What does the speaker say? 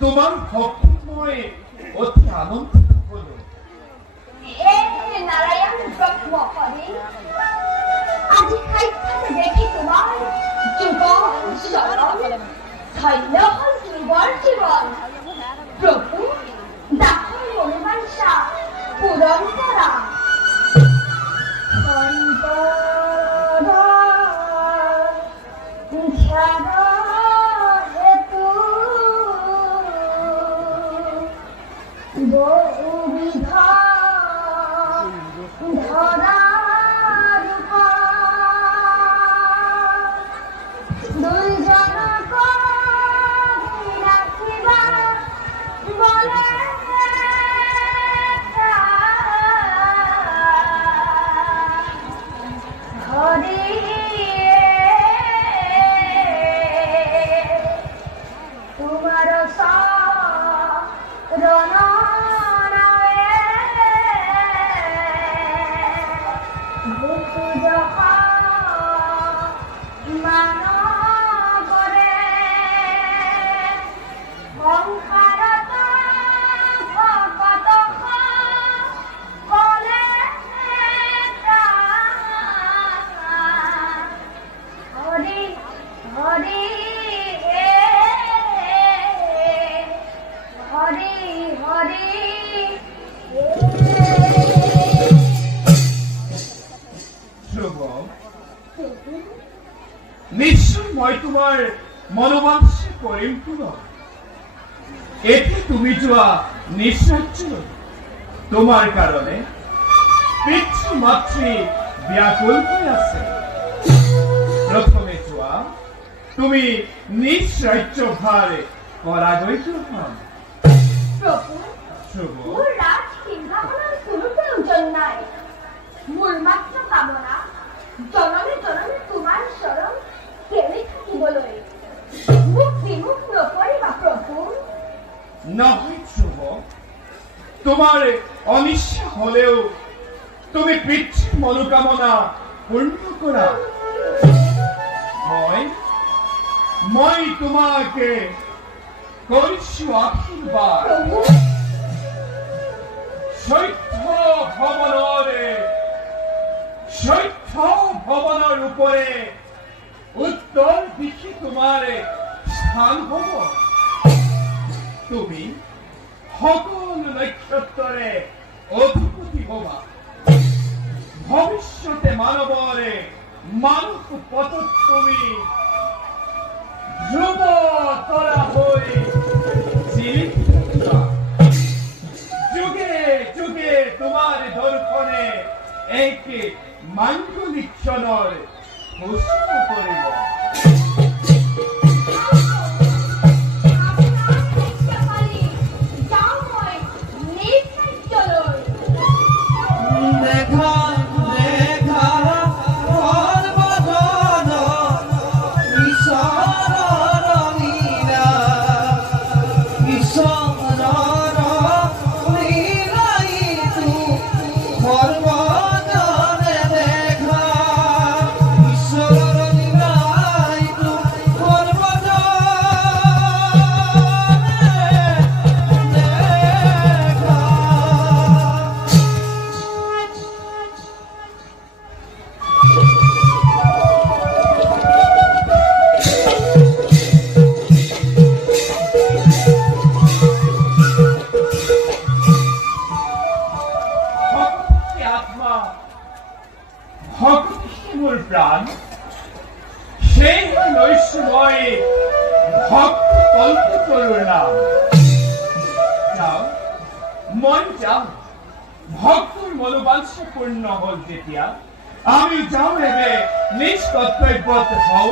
তোমার ভক্তিময় অতি আনন্দিত হলো। হে নারায়ণ প্রভু হরি, আজি খাইতে দেখি তোমার যুগল শরণ, ধন্য হল যুগর জীবন। প্রভু দেখো মনোবাঞ্ছা পূরণ করা। বহুবিধা ধরার দুইজন রাখিবা বলে হরি তোমার শরণ নিশ্চয় মই তোমাৰ মনোবাঞ্ছা কৰিম পূৰণ। এতে তুমি যোৱা নিশ্চয় তোমাৰ কাৰণে পিতৃ মাতৃ ব্যাকুল হৈ আছে। প্ৰথমে যোৱা তুমি নিজ ৰাজ্যভাৰ কৰাগৈ গ্ৰহণ। প্ৰভু মোৰ ৰাজ সিংহাসনেৰ কোনো প্ৰয়োজন নাই। মোৰ মাত্ৰ কামনা জনমে জনমে তোমাৰ শৰণ কেনে থাকিবলৈ। মুক্তি মুখ নকৰিবা প্ৰভু। নহয় ধ্ৰুৱ, তোমাৰ অনিচ্ছা হলেও তুমি পিতৃৰ মনোকামনা পূৰ্ণ কৰা। মই তোমাকে কৰিছো আশীৰ্বাদ। চৈধ্য ভৱনৰ ওপৰে উত্তৰ দিশে তোমাৰ স্থান হব। তুমি সকলো নক্ষত্ৰৰে অধিপতি হবা। ভৱিষ্যতে মানৱৰে মানস পথত তুমি ধ্ৰুৱ তৰা হৈ জিলিকি থাকিবা। যুগে যুগে তোমাৰ দৰ্শনে এক মাংগলিক ক্ষণৰ ঘোষণা কৰিব। মোৰ প্ৰাণ সেই লৈছো মই ভক্ত কল্পতৰুৰ নাম। মই যাওঁ, ভক্তৰ মনোবাঞ্ছা পূৰ্ণ হল যেতিয়া আমি যাওঁ এবে নিজ কৰ্তব্যত হব।